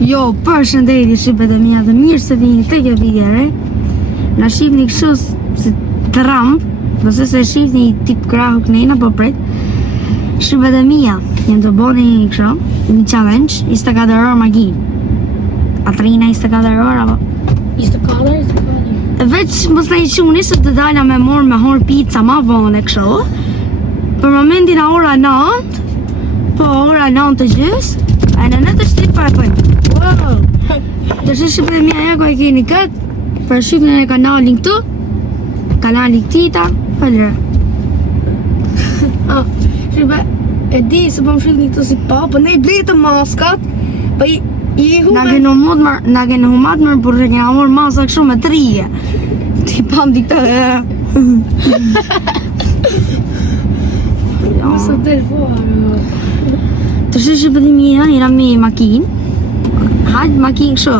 Jo, përshëndetje shqipet e mia dhe mirë se vini tek e video re. Na shihni kështu si tramp, nëse se shihni tip krahu kënena po pret. Shqipet e mia, jam të bëni kështu, një challenge, 24 orë makinë. Atrina 24 orë apo 24. Veç mos na i quni se të dala me morë me hor pizza ma vonë kështu. Për momentin a ora 9, po ora 9:30, e në 9:30 pa e pëjnë. Wow! Të shqipet e mia ja ku e keni këtë, për shifën e kanalin këtu, kanalin këtita, falre. Shqipet, e di se po më shifni këtu si pa, po ne i blejtë maskat, po i hume. Na kene humat mërë, por që kena morë masa kështu me 3. Ti pam di këtë. Mësë të telefon. Të shqipet e mia, jena me makinë. Hajtë makinë kështu.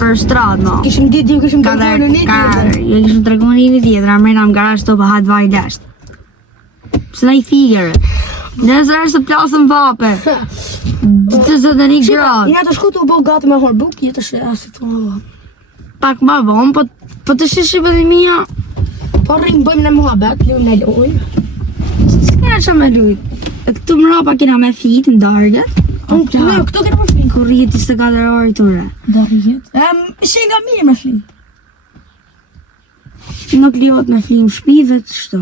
Për stradë, no. Kishim ditë, ju kishim treguar në një tjetër. Jo kishim treguar në një tjetër, amrena më garasht të pëhat vaj lesht. Pse na i figere. Nëzër është të plasën vape. 21 gradë. Ina të shku të u bo gati me hor buk, jetë është asit të më. Pak ma vonë, po të shqipet e mia. Po rrim bëjmë në muhabet, lu në lojnë. S'kena që me lujt. Këtu mrapa kena me fit, në dargët. Këto kena më flinë. Kur rritë 24 orë i tëre. Dargët. Shenë nga mirë me flinë. Nuk liot me flim shpive të shto.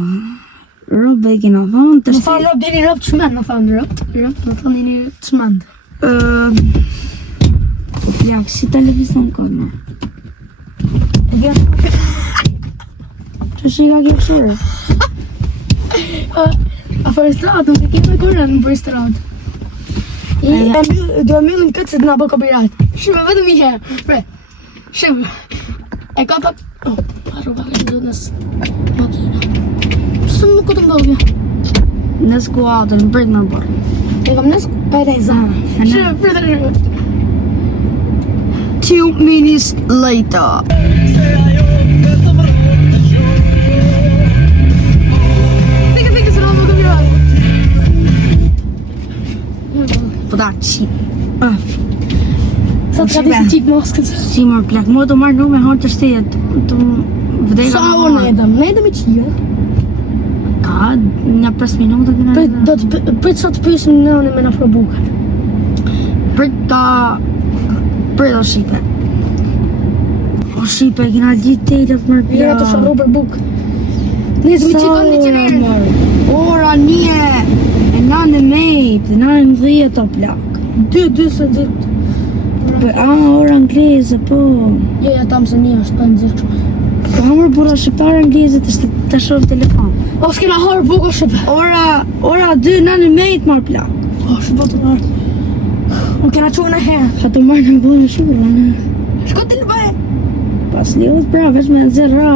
Robe i kena thonë të Në thonë rob, dini rob të shmend, në thonë rob. Në thonë dini të shmend. Plak, si televizon kërë. Që shi ka ke këshorë? A për restoratë, nuk e kemë e kërën në për restoratë. Do e myllin këtë se të nga bë copyright. Shime, vetëm i herë. Pre, shime. E ka pak... Paro, pak e do nësë makina. Qësë më këtë më bëgë? Në skuatër, në pritë më bërë. E kam nësë... E da i zanë. Shime, pritë shime. 2 minutes later. Fikë, se nga bë copyright. Po da, qi. Sa të ka disi qikë moskët. Si mërë plak, më të marrë nuk me harë të shtetë. Të vdega Sa orë në edhem? Në edhem i qia. Ka, një 5 minuta të në Prit sa të pysim në në me në afro bukë. Prit ka... Prit o Shqipe. O Shqipe, kena gjithë tejtët mërë plak. Jena të shërru për bukë. Nëzë mi qikon një qeverë. Ora 1, e 9:00, 9:10 o plak. 2:20. Ora angleze, po. Jo, ja tam se një është për nëzirë kështë. Po hamër bura shqiptarë angleze të shohë telefon. O, s'kena harë bukë o shqipë. Ora 2, 9:00 marë plak. O, shqipë të nërë. O, kena qurë në herë. Ha të marrë në bërë shurë, në. Shko të lëbëj. Pas liut, pra, veç me nëzirë ra.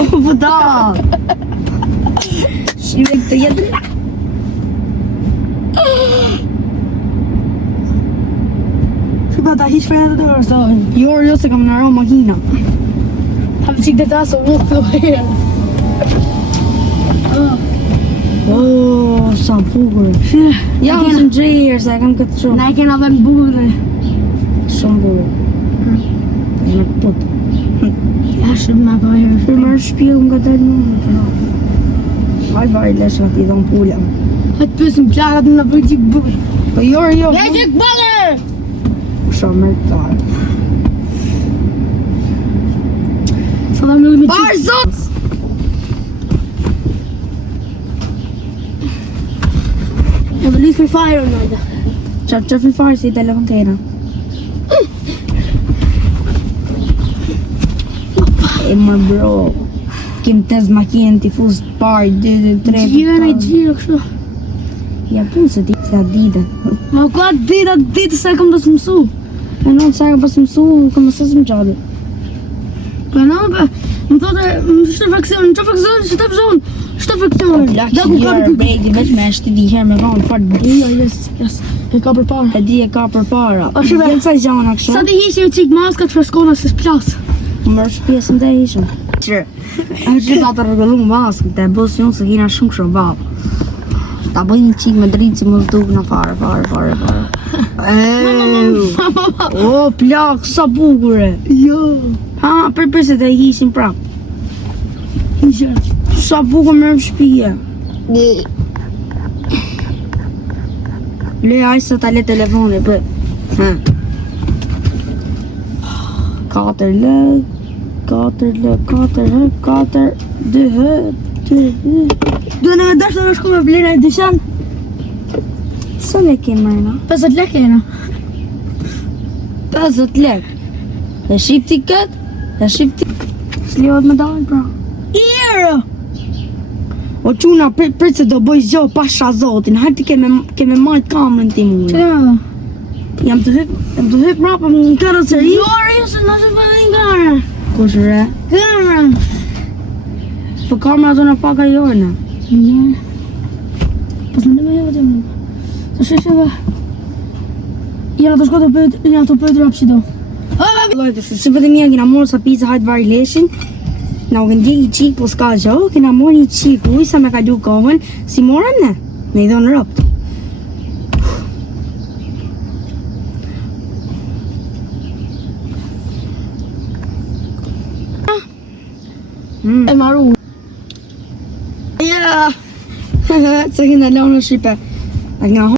O, pëda. Shime këtë jetë. Shqipa ta hiq frenë të dërës, dojnë. Jo se kam në ra makina. Ha më qikë dhe ta së vukë të herë. Sa bukur. Ja, më së në gjejër, se kam këtë shumë. Na i kena dhe në bukë dhe. Shumë bukur. Në putë. Ja, shqipa me ka herë. Për marrë shpjellë më ka dalë në. Hajtë vaj lesha ti dhe në pulla. Hajtë pësim plakat në për qikë bukë. Po jo. Ja, qikë balë! Shumë mërë të tarë. Sa da mëllë me qikë. Barë zot! E dhe lisë Free Fire në dhe. Që Free Fire si i telefon kena. E më bro. Kim tez makinën t'i fuzë parë, 2, 3. Gjire në i gjire kështu. Ja punë se ti se atë dite. Ma ka ditë se kam të së mësu. E në të sa ka pas mësu, ka mësë së më gjadi. Për në, më thote, shtë fraksion, shtë fraksion. Laki njërë brejti veç me eshte di herë me vanë farë. E ka për parë. E di e ka për para. O shëve, Vjen sa gjana kështu. sa ti hishi u qikë maska të freskona se s'plasë. Mërë shpjesën të ishëm. Qërë, është që ta të rëgëllu maskë, të e bësë jonë se kina shumë kështë babë. Ta bëj një qik me dritë si mos duk në fare. O, plak, sa bukure. Jo. Ha, për se të hisin prap. Isha. Sa bukur me më shpije. Le ajsa ta le telefoni, për. Ha. 4 lek, 4, 2 hë. Do në me dash të në shku me blena e dishan. Sa le ke mërna? 50 lek e na. 50 lek. E shifti këtë? S'liot me dalë, pra. Iro! O quna, për se do bëj zjo pasha zotin. Hajti keme majt kamën ti mu. Që dhe me dhe? Jam të hyp mrapa në karoseri. Jori, se në që për një kamera. Kush re? Kamera. Po kamera do në paka jojnë. Pas në me jove të më. Të shesheve. Jena të shko të pëjtë rapshi do. Lojtë, shqipët e mija kina morë sa pizza hajtë vari leshin. Na u këndje i qik po s'ka gjo, kina morë një qik uj sa me kalu kohën. Si morëm ne? Me i dhonë rëpt. E maru. Ja! Sa kina lonë në Shqipe. A nga ho.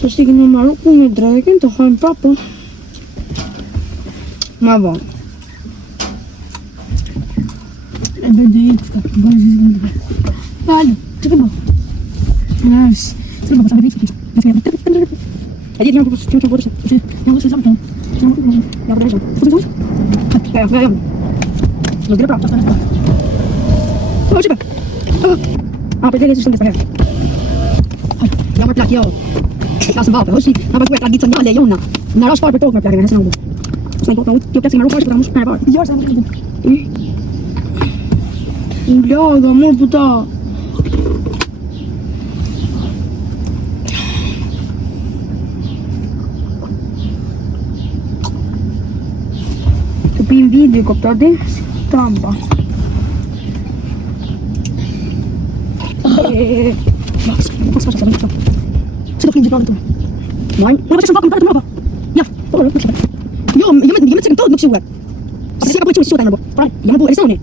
Të shti kënë maru ku me drejken të hojnë prapë. Ma bon. E bërë dhe jetë s'ka. Bërë zizë në dhe bërë. Alo, që ke bo? Nërës. Që ke bo, sa bërë dhe jetë. A ditë janë përpës që bërë shtë. Janë vështë samë tonë. Janë vështë samë tonë. Ja bërë shtë. Ja. Los dire prapë. O Shqipe. Për të letë shtë në të herë. Ja mërë plak, jo. Lasë mbape, o shqip. Na përkuet traditë njale, jona. Në rash parë për tokë me plakën, hesë në ubu. Së në i botë, kjo plak si më rukë, për mush për e parë. Jo, se më të Blaga, mor puta. Të pim video, koptati? Trampa. Max, po s'ka se më të. Si do kënë gjithë të. Mojnë? Unë vëtë shumë vakëm të mrapa. Ja, po, jo, me të sekëm tot nuk shiuet. Si ka po qëmë si shiuet e mërbo. Paraj, ja më po, Erisoni.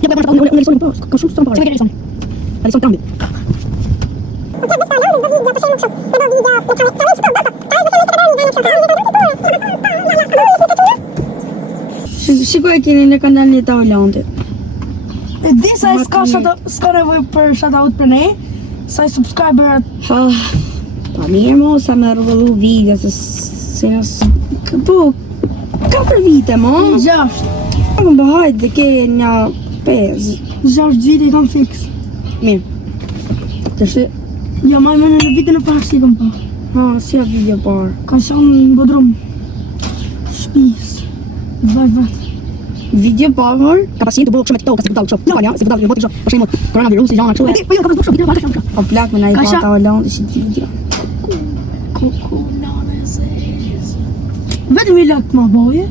Ja po e marrë unë Erisoni po, ka shumë së të më parë. Që me ke Erisoni? Erison Trambi. Shikoj keni në kanal një ta Hollandit. E di sa e s'ka nevoj për shoutout për ne. Sa e subscriberat. Pa mirë mo, sa me rrëvëllu video, se nësë... Po, 4 vite mo. 6. Më bëhajt dhe ke një 5. 6 vite i kam fix. Mirë. Të shtë... Ja, maj më në vitën e parë si kam pa. Ha, si a video parë. Ka shumë në bodrum. Shpis. Vaj vetë. Video parë, ka pasien të bëhë këshme të toka, se këtë dalë këshme. Në valja, se këtë dalë botë këshme. Për shemë, koronavirus, i jana këshme. Po jo, ka pasë video, ka shumë. O plak me na i pata Hollandit si video. Kuku, nane, zez. Vetëm i lakë ma boje.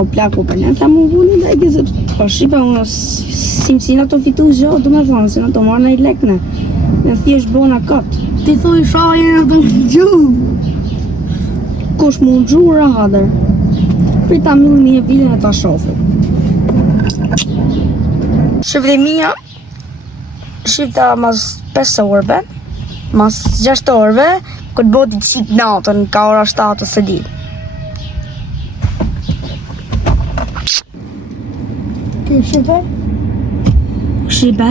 O plak, po për në ta më vullin dhe e gizë. Po shqipa unë, si në të fitu zho, du me thonë, si në të marrë në i lekne. Në thjesht bona këtë. Ti thuj shajë në të gjuhë. Kush mu në gjuhë rahader. Për ta mjë një videon e ta shofit. Shifte mija, shifta mas 5 orëve, mas 6 orëve, këtë boti qik natën, ka ora 7 së ditë. Ke shipe? Shqipe,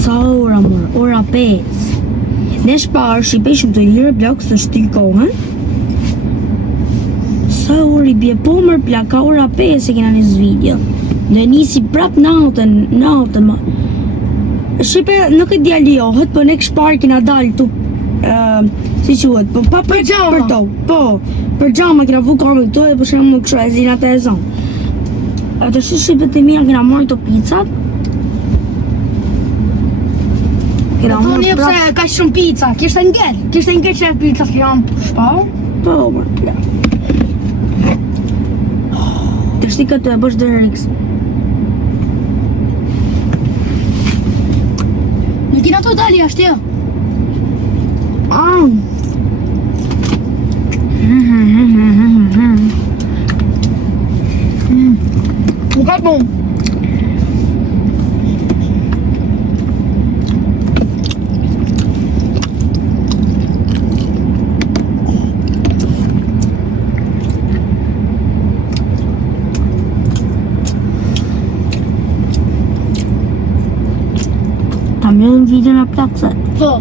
sa ora mërë, ora 5. Ne shparë, Shqipe shumë të lirë blok së shtyj kohën. Sa ori bje po mërë plak, ka ora 5 e kena njës video. Dhe nisi prap natën ma. Shqipe nuk e djaliohet, po ne këshparë kena dalë tu, si quhet, po pa për to. Po, për gjama kena vu kamë këtu e për shemë më kësho e zinat e zonë. Të Shqipe të mija kena marrë të pizzat. Kena Thoni pse ka shumë pizza, kishte ngel që e pizza që janë shparë. Po, mërë plak. shti këtë e bësh Derix. Në kina të dali ashtë jo? Nuk ka pun. Ta mbyllim videon e plakse. Po.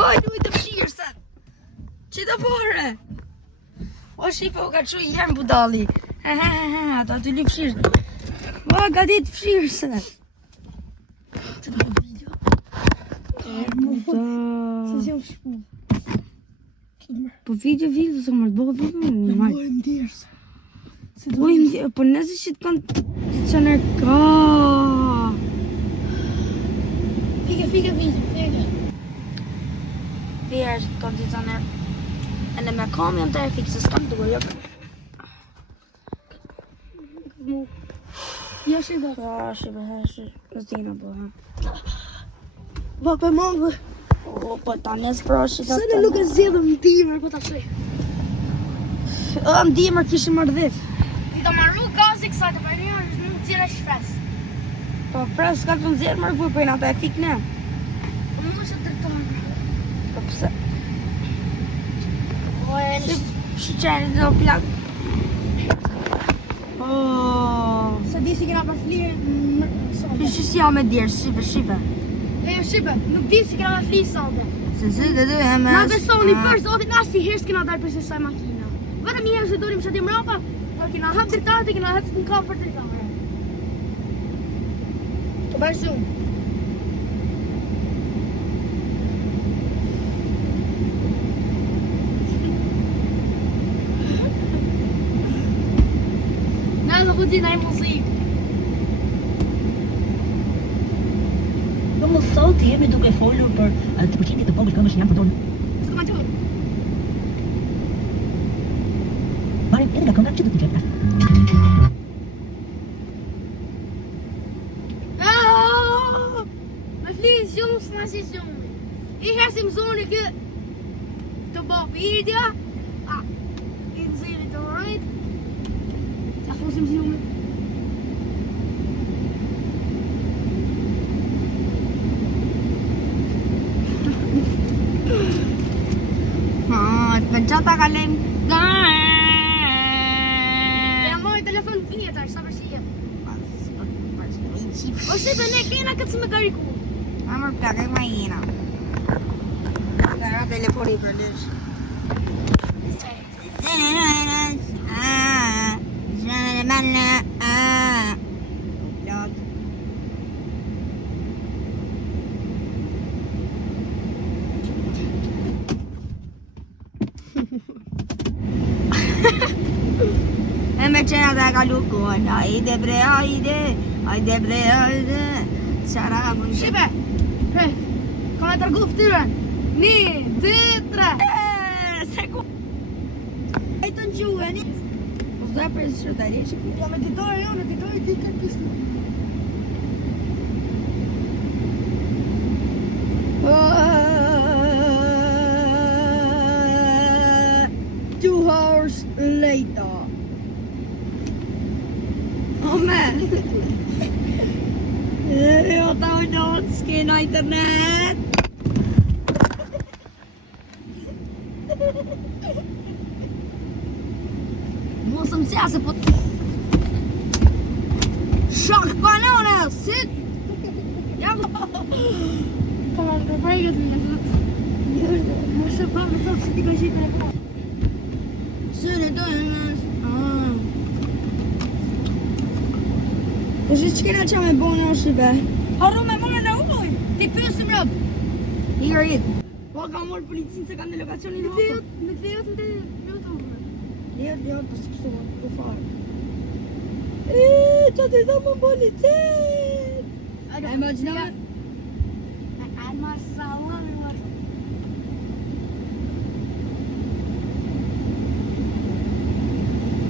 Oj, duhet të fshirë se. Që të bore? O, shifa u ka që i herë budali. Ata të li fshirë. O, gati të fshirë se. Të në video. Se që u shpu. Po video së mërë, bëgë video në majtë. Bojmë dirës. Bojmë dirë, po nëse që të kondicioner ka. Fike. Vjerë që të kondicioner. E në me kam jam të e fikë, se s'kam duhe, jo. Ja shiba. Këstina po, ha. Va për mëngë. O, po ta nesë pra shita Se në nuk e zjedhëm në dimër, po ta shej. Më dimër kishë mërdhif. Ti të marru gazi kësa të për një është nuk tjera shfres. Po fres s'ka të nëzirë mërë vuj, po i nga të e fikë ne. Po më është të tërtojnë. Po pëse? Po e në Shqenë dhe o plak. Se di si kena për flirë në sonde. Shqy si ja me dirë, shive. E jo shqipe, nuk di si kena për flirë sonde. Se dhe e me... Na besoni për zotin, as si herë s'kena dalë për se saj makina. Vetëm një herë se dorim shëtim rapa, por kena hap dritarët e kena hap në kapë për dritarët. Të bërë shumë. Na në vëdi në e muzikë. Më sot jemi duke folur për të përqindje të vogël këmbësh që janë përdorur. S'ka ma qërë. Marrim edhe nga kënga që do të gjejmë. Me flisë shumë s'ma si shumë. I herë si më zoni kë të bo video. I nëziri të rrejt. Qa fusim si shumë. Të përgjata ka lejmë. Ja mojë telefon vjetër, sa përsi jetë. O shqipe, ne kena këtë si me kariku. Amër plak, e ma jena. Dhe nga telefoni për lësh. E me qena dhe ka lukon. Hajde bre, hajde. Qara mund që... Shqipe, pre, ka me tërgu fëtyrën. 1, 2, 3. Se ku... E të në gjuhë, një... Po s'da për shërtari që ku... Ja me ditore jo, në ditore ti këtë pisë. 2 hours later. Oh man. Jo ta unë s'kena internet. Mosëm si se po... Shak banane, sit! Tamam, buraya götürün. Nasıl ben mesela sizi kaçırdım. Söyle dönmez. Është çka çam e bën është be. Harro me morën e umoj. Ti pyesim rob. Hirit. Po ka marrë policinë se kanë në lokacionin Me hotel. lejon të lutem. Jo, po s'kështu po fare. Qa ti thamë policin? E imagjinove? Ai masallah me var.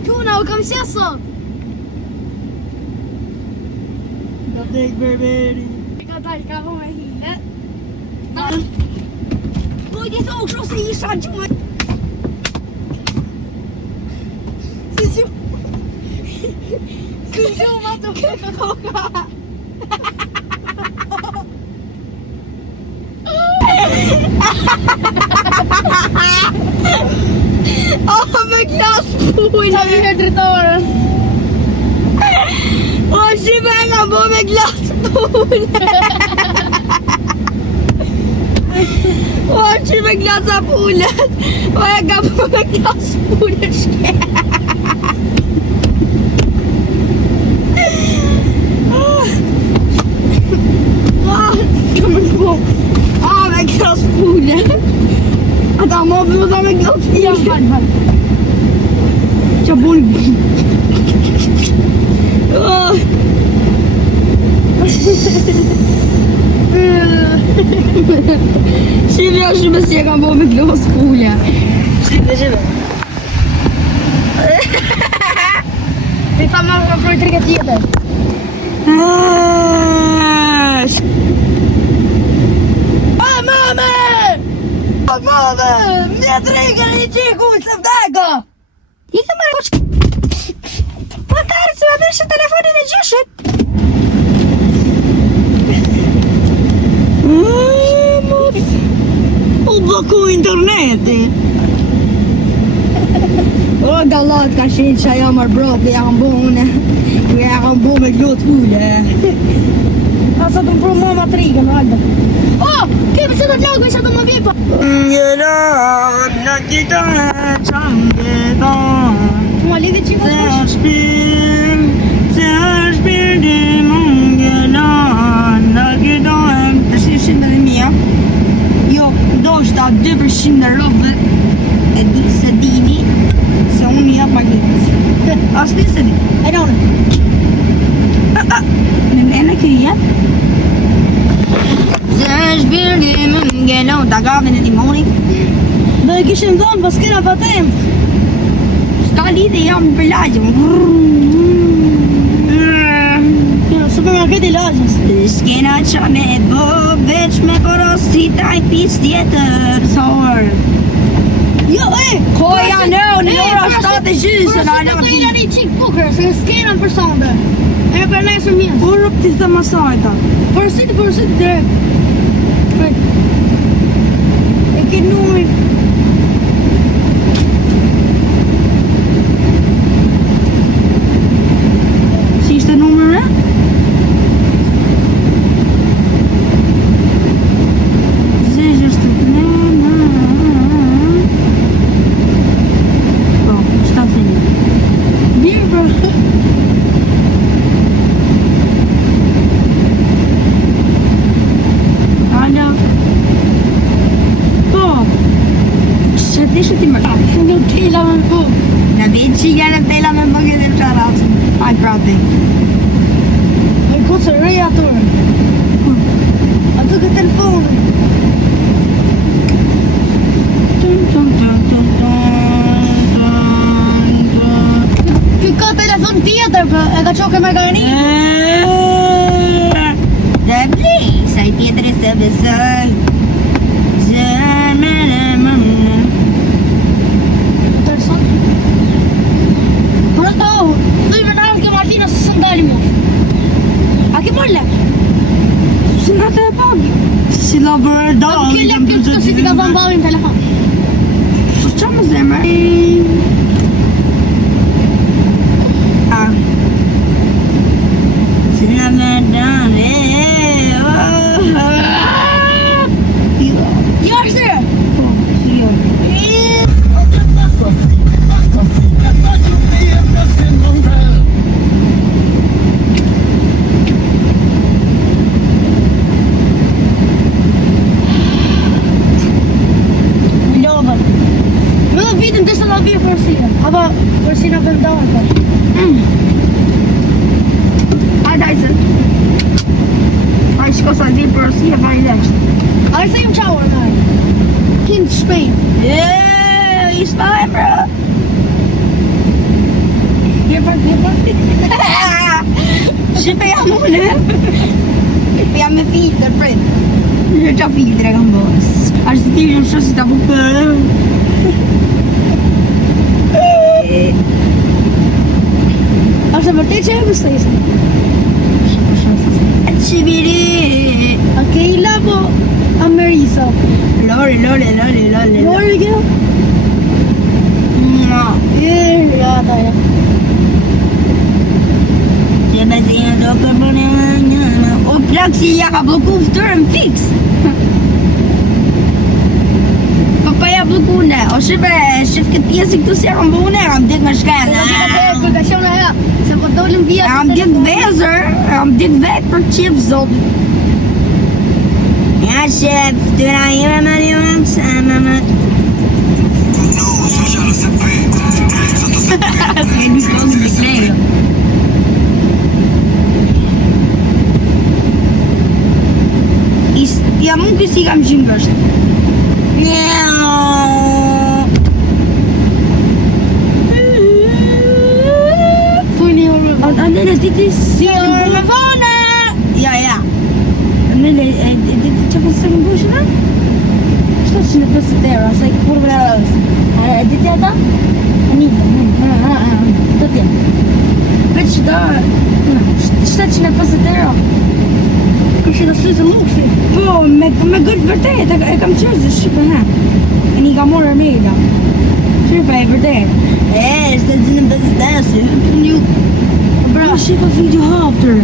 Tuna o kam sot. Da tek berberi. Ka dal ka vë me hile. Po i thon kështu se isha gjumë. Si ma të koka. Me glas pullë. Qa vihe dritorën. O si me nga bo me glas pullë. O si me glasa pullët. O e nga bo me glas pullë shke. Me glas pullë. Ata mo për më me glas pullë. Ja, hal. Qa bun. Shqive është shumë si e kam bo me glas pullë. Shqive. Ti tha ma më për trike tjetër. Mame! Mje trigër një qiku se vdega! I ke marrë koqë... Po të arë se më bërshë telefonin e gjyshit! U bloku interneti! O gallat ka shenë që ajo marrë brot, ja kam bo une. Ja kam bo me glot hulle. Asa të më pru mama trigën, hajde. Oh, kemi që të të lagë, që të më vipa. Ngelan, në kitone që ngelan. Ma lidhe që Se shpir di më ngelan. Në kitone, të shishin dhe mija. Jo, do shta 2% në rëvë e di se dini se unë mi jap makinës. As di se di. E rone. Në mene kërija. Se shpir di më ngelan. Ta gavin e timonit. Do e kishim dhëmë, pas kena patent. Ska lidhe jam për lagjëm. Supermarket i lagjës. S'kena qa me bë, veç me porosit aj pis tjetër, sorë. Jo, Koja në ora 7 gjysë, në Përësit të ila një qikë pukër, se s'kena për sonde. E për nesër mjesë. Por rëp t'i thëmë asajta. Përësit, direkt. E ke numrin. Si ishte numre? Brate. E kucë rëja tërë. Ato ke telefonë. Ky ka telefon tjetër, për e ka qoke me gani. Dhe bli, sa i tjetër e se besoj. Si la vërda Po ke lek këtë si ti ka thënë babin telefon. Po qa më zemër? Si la vërda Persia. Apo Persina vendore. Hajde. Ai shko sa di Persia e vaj lesh. Ai them tower man. In Spain. Yeah, i spaj bro. Jepa. Shqipe jam unë. Jam me filtër, prit. Në qa filtër e kam bës. Ashtë të tiri në shosi ta bukë. Është vërtet që e mështejse. Qibiri. A ke i labo Amerisa? Lori. Lori kjo? Ja, ta ja. Që me zinë do përbëne njëna. O plak si ja ka bloku ftërën fix. Pa ja bloku ne. O shif këtë pjesë këtu si kam bëhu ne. Kam dik me shkene. Se po dolëm via. Kam dik vezër. Kam dik vetë për qip zot. Ja shef, ftëra ime me një më. Se një kësë në krejë. Ja mund kësi kam gjimë gështë. Fujni orë. Andele, ti si orë vone! Ja. Andele, që përse se më bushë në? 750 euro, sa i këpur vëra rësë. Diti ata? Anita, do t'jem. Veç da, 750 euro. Kështë në sësë lukësi. Po, me gëtë vërtet, e kam qërë zë shqipë, he. E një ka morë Armeda. Shqipë e vërtet. Shtë të zinë bëzë desi. Një... Bra, shqipë video haftër.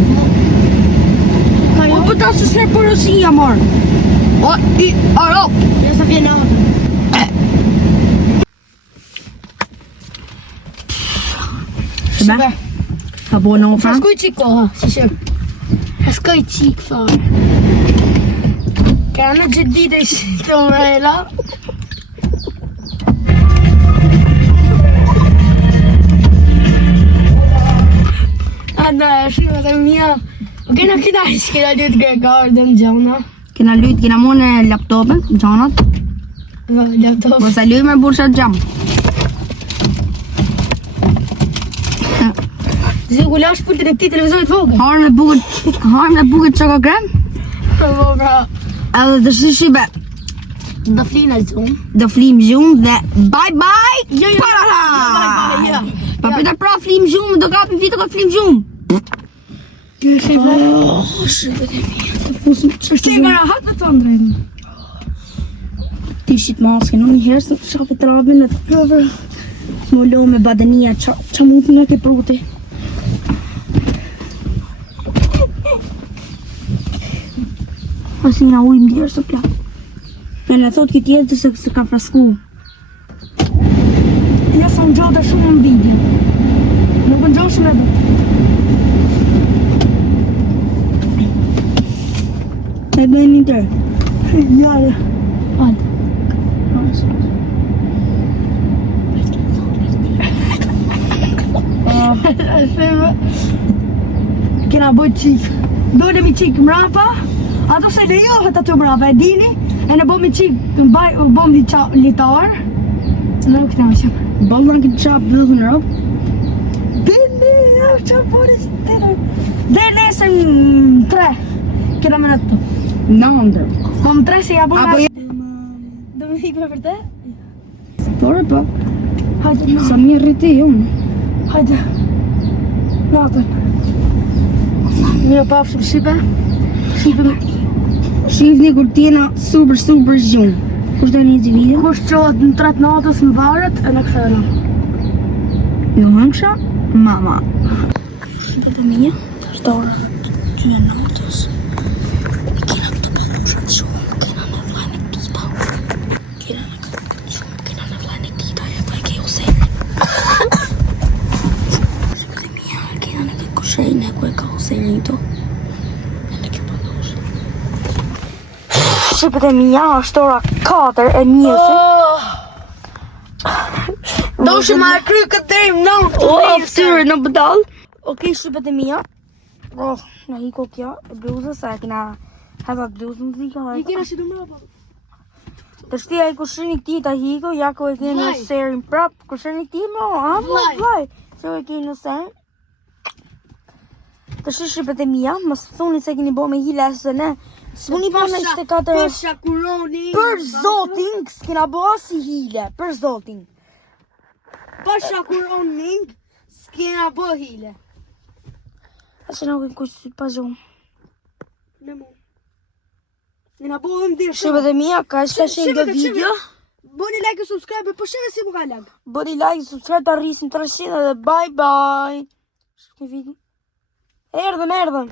O, për ta së shërë për Rosia, morë. O, i, aro. Ja sa vjen atë. Shqipë? Ka bo në ofra? Shkoj qik koha, si shërë. Shkoj qik, thorë. Ka në gjithë ditë i si të mrejla. Ada, shqimë të mija. O kena këta i që kena lytë gregarë dhe në gjana. Kena lytë, kena mu në laptopën, gjanat. Laptop. Po sa lytë me burshat gjam. Zi ku lash pultin e këti televizorit vogë. Harë me bukët qoko krem. Po bra. Edhe të shqipe. Do flina zoom. Do flim gjumë dhe bye bye. Jo, Parara. ja. Pa përta pra flim gjumë, do kapim vitë ka flim gjumë. Shqipet e mija. Shqipet e gara hak me të ndrejnë. Ti shqit maske, në një herë së të shape të rabin e të më lo me badania që mund në ke pruti. Asina ujmë djerë së plak. Me në thot këtë jetë se ka frasku. Ja sa në gjoda shumë në video. Nuk në gjoda shumë edhe. E bëjmë një tërë. Ja. Hajde. Kena bëjt qik. Dolemi qik mrapa. Ato se lejohet ato mrapa, e dini? E në bëmi qik, bëm litar. Në këna më qëmë. Ballon këtë qapë dhe në ropë. Dini, që polis të të. Dhe nesër në 3. Kena më në të. Në ndër. Po më 3 se ja bëma. Apo Do me thikë me vërte? Por po. Hajde, Sa mirë rriti unë. hajde. Natën. Mirë pafshëm Shqipe. Shifni kur tjena super gjumë. Kush do një zi video? Kush qohet në 3 natës në varet e në këthena. Jo hëngsha, mama. Shqipe të minja, të shtorë të në natës. Kena këtë përmushat shumë, kena në vlajnë e tita. Kena në këtë shumë, kena në vlajnë e tita, e për e ke Husejnë. Shqipe të minja, kena në këtë kushejnë e ku e ka Husejnë i to. Shqipet e mija është ora 4 e njësit. Do shi ma kry këtë deri në Ftyrë në budall. Okej, shqipet e mia. Na hiko kjo, bluzë sa e kena hadha bluzën zika. I kena si du mrapa. Të shtia i kushrini këti ta hiko, jako e kena në serin prap. Kushrini këti mo, vlaj. Që e kena në serin. Të shqipet e mia, mos thuni se keni bo me hile se ne. S'muni pa me 24 Për shakuroni. Për zotin, s'kena bo asi hile, për zotin. Për shakuroni, s'kena bo hile. A që në kuj si pa gjohë. Në mu. Në na bohëm dirë. Shqipet e mia, ka ishte shenë dhe video. Boni like e subscribe, për shëve si më ka lag. Bodi like, subscribe të arrisim 300 dhe bye bye. Shqipet video. Erdhëm.